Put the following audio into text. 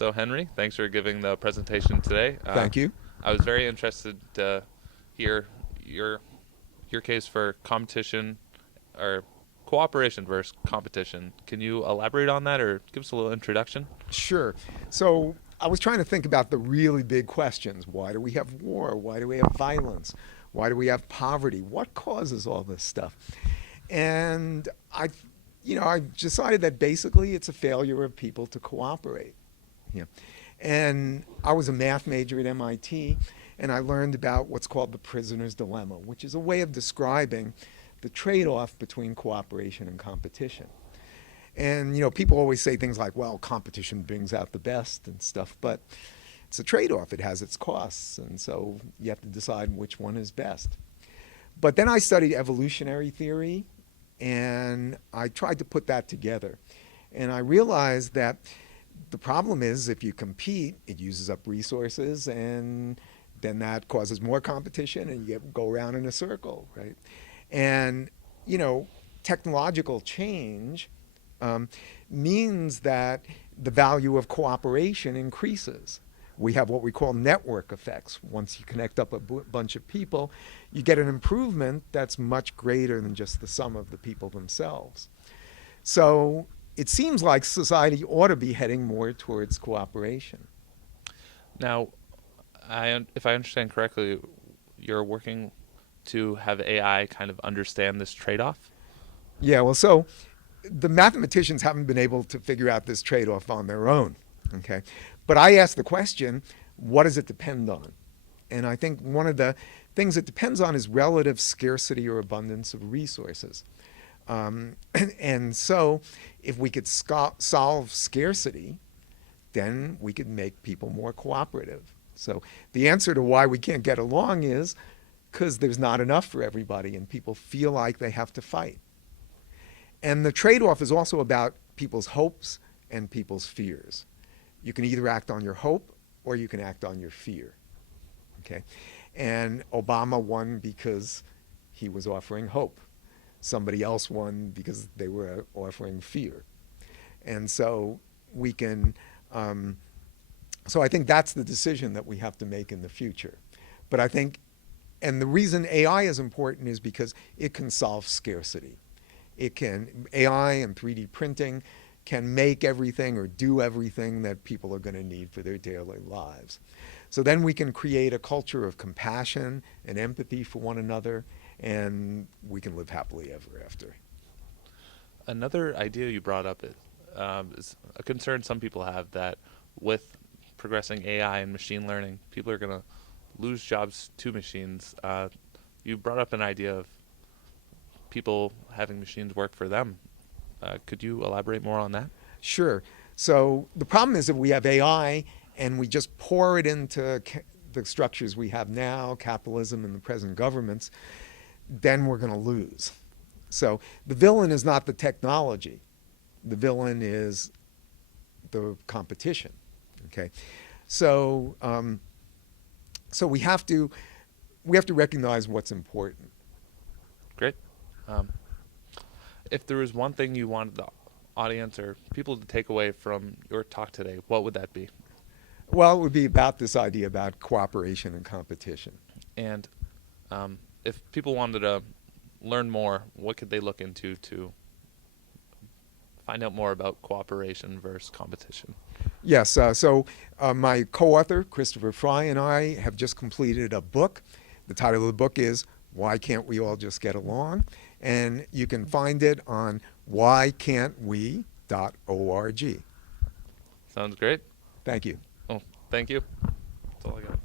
So Henry, thanks for giving the presentation today. Thank you. I was very interested to hear your case for competition or cooperation versus competition. Can you elaborate on that or give us a little introduction? Sure. So I was trying to think about the really big questions. Why do we have war? Why do we have violence? Why do we have poverty? What causes all this stuff? And I decided that basically it's a failure of people to cooperate. Yeah. And I was a math major at MIT, and I learned about what's called the prisoner's dilemma, which is a way of describing the trade-off between cooperation and competition. And people always say things like, well, competition brings out the best and stuff, but it's a trade-off. It has its costs, and so you have to decide which one is best. But then I studied evolutionary theory, and I tried to put that together. And I realized that the problem is if you compete, it uses up resources, and then that causes more competition, and you go around in a circle, right? And, technological change means that the value of cooperation increases. We have what we call network effects. Once you connect up a bunch of people, you get an improvement that's much greater than just the sum of the people themselves. So it seems like society ought to be heading more towards cooperation. Now, if I understand correctly, you're working to have AI kind of understand this trade-off? Yeah, well, so the mathematicians haven't been able to figure out this trade-off on their own, okay? But I asked the question, what does it depend on? And I think one of the things it depends on is relative scarcity or abundance of resources. And so if we could solve scarcity, then we could make people more cooperative. So the answer to why we can't get along is because there's not enough for everybody and people feel like they have to fight. And the trade-off is also about people's hopes and people's fears. You can either act on your hope or you can act on your fear. Okay? And Obama won because he was offering hope. Somebody else won because they were offering fear. And so we can, so I think that's the decision that we have to make in the future. But I think, and the reason AI is important is because it can solve scarcity. AI and 3D printing can make everything or do everything that people are going to need for their daily lives. So then we can create a culture of compassion and empathy for one another, and we can live happily ever after. Another idea you brought up is a concern some people have that with progressing AI and machine learning, people are going to lose jobs to machines. You brought up an idea of people having machines work for them. Could you elaborate more on that? Sure. So the problem is if we have AI and we just pour it into the structures we have now, capitalism and the present governments, then we're going to lose. So the villain is not the technology. The villain is the competition. Okay. So so we have to recognize what's important. Great. If there was one thing you wanted the audience or people to take away from your talk today, what would that be? Well, it would be about this idea about cooperation and competition. And if people wanted to learn more, what could they look into to find out more about cooperation versus competition? Yes, so my co-author, Christopher Fry, and I have just completed a book. The title of the book is Why Can't We All Just Get Along? And you can find it on whycan'twe.org. Sounds great. Thank you. Oh, thank you. That's all I got.